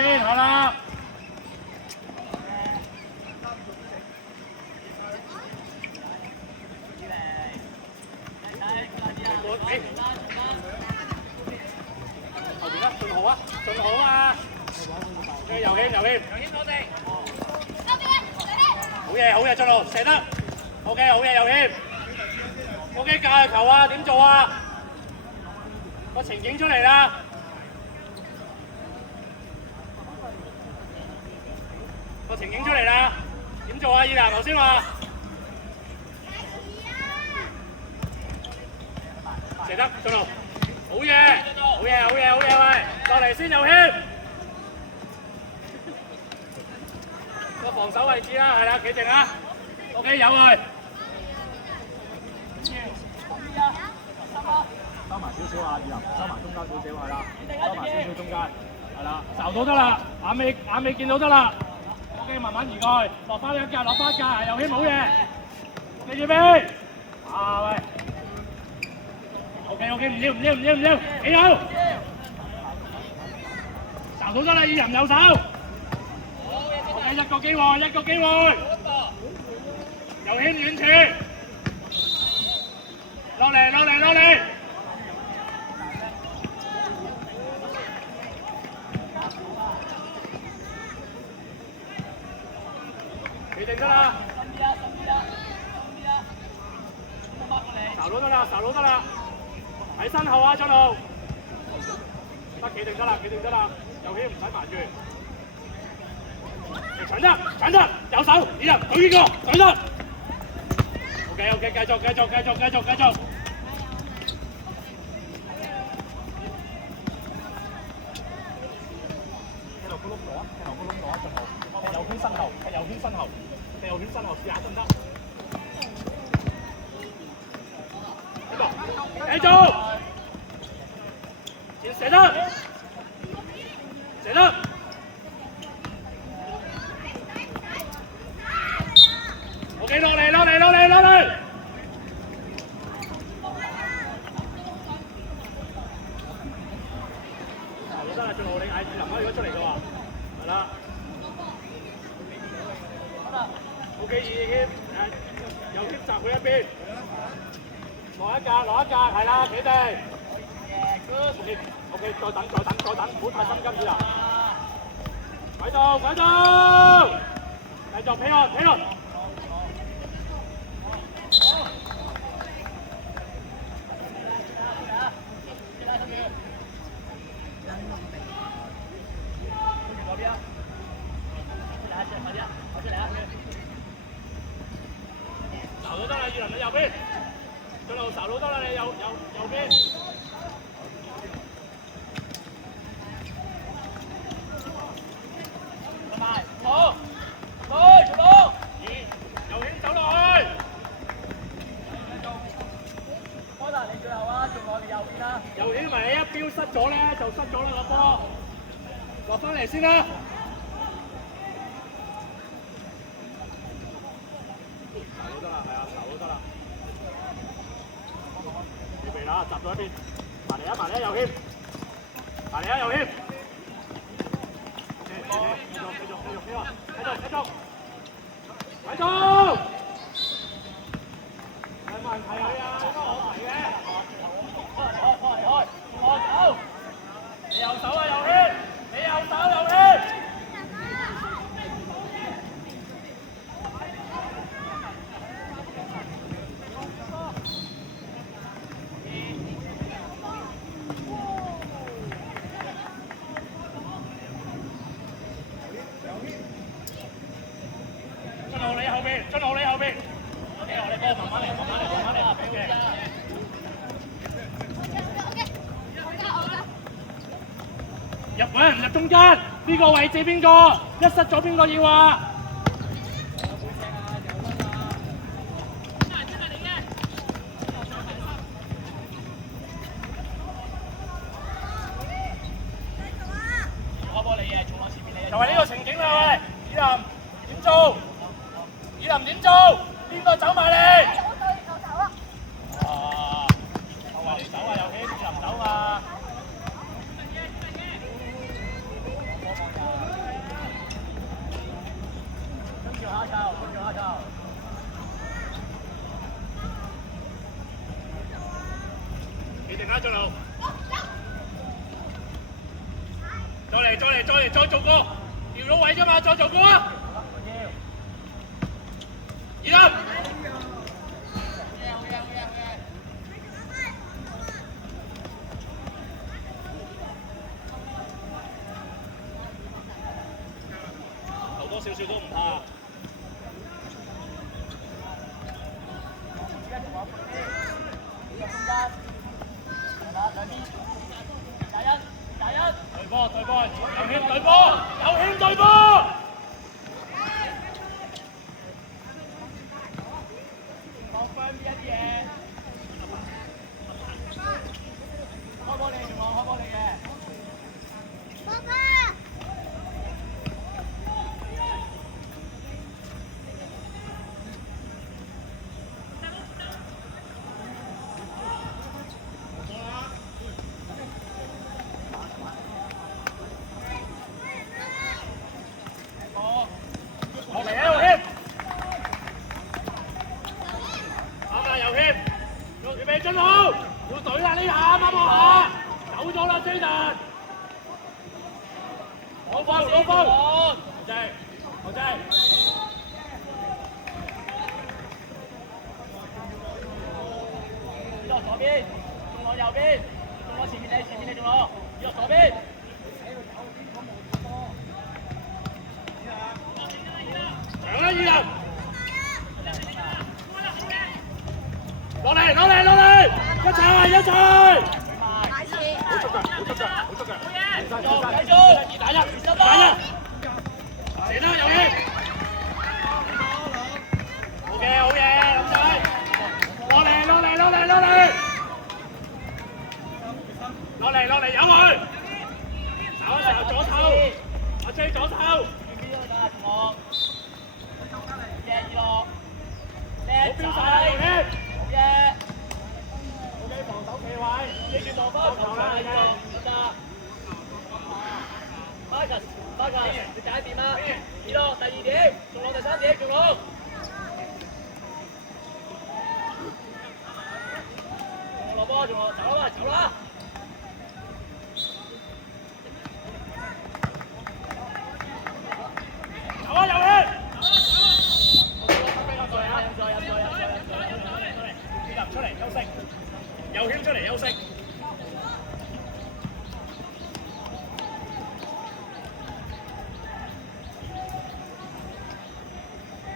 先，係啦。後邊啦，進號啊，進號啊！嘅右牽，右牽，我哋。好嘢，好嘢，進號射得。OK， 好嘢，右牽。OK， 教球啊，點做啊？個情景出嚟啦！個情景出嚟啦！點做啊？以南頭先話。射得，進路，好嘢，好嘢，好嘢，好嘢，喂，落嚟先右牽，個防守位置啦，係啦，企定啦 ，OK 有佢，收埋少少啊，二林，收埋中間少少係啦，收埋少少中間，係啦，睄到得啦，眼尾見到得啦 ，OK 慢慢移過去，落翻一格，落翻一格，右牽冇嘢，你住邊？啊喂！OK， 唔要，幾好！睄到得啦，二人右手。OK， 一個機會。右牽遠處。落嚟。企定得啦。睄到得啦。喺身後啊，進路，得企定得啦，右牽唔使埋住，搶得，右手，二人舉呢個，舉得 ，OK， 繼續，踢落個窿度啊，進路，踢右圈身後，試下得唔得？繼續，射得 ，OK， 落嚟，睄到得啦，進路你嗌二林啊，如果出嚟嘅話，係啦 ，OK， 二牽右牽閘佢一邊。落一格，係啦，企定。OK， 再等，唔好太心急啦。喺度，繼續起落。睄到得啦，二人喺右邊。進路睄到得啦，你右邊。同埋，好，全部，右牽走落去。波達，你最後啊，仲我哋右邊啦。右牽咪你一標失咗咧，就失咗啦個波。落翻嚟先啦。睄到得啦，係啊，睄到得啦。預備啦，集到一邊，埋嚟啊，右牽，繼續，有冇人睇佢啊？我睇嘅，開，走，你右手啊，右牽，你右手，右牽。進路你後邊。OK， 我哋波慢慢嚟，入中間，呢個位置邊個？一失咗邊個要啊？就係呢個情景啦，喂，以林點做？邊個走埋嚟？哦，我話你走啊，右牽以林走啊。企定啦，進路。再嚟，再做過，調咗位啫嘛，再做過啊！二粒。投多少少都唔怕。對波，有險對波，有險對波。放翻啲嘢，開波你，仲開波你嘅。爸爸。進路，要隊啦呢下，啱我下，走咗啦 Jaden， 好風，好正，好正。呢個左邊，中路右邊，中路前面你中路，呢個左邊。搶啦二人。落嚟，一齊！好足㗎，繼續，打一，成啦，有氣。好嘢，咁仔，落嚟，有佢。走嘅時候左手，阿 J 左手。好標曬啦，有氣。防守企位，記住防翻球啦，得。Marcus，你解掂啦。二落第二點，仲落第三點，仲落。落波，仲落，走啦！走啊，有氣！入出嚟休息。有險出嚟休息。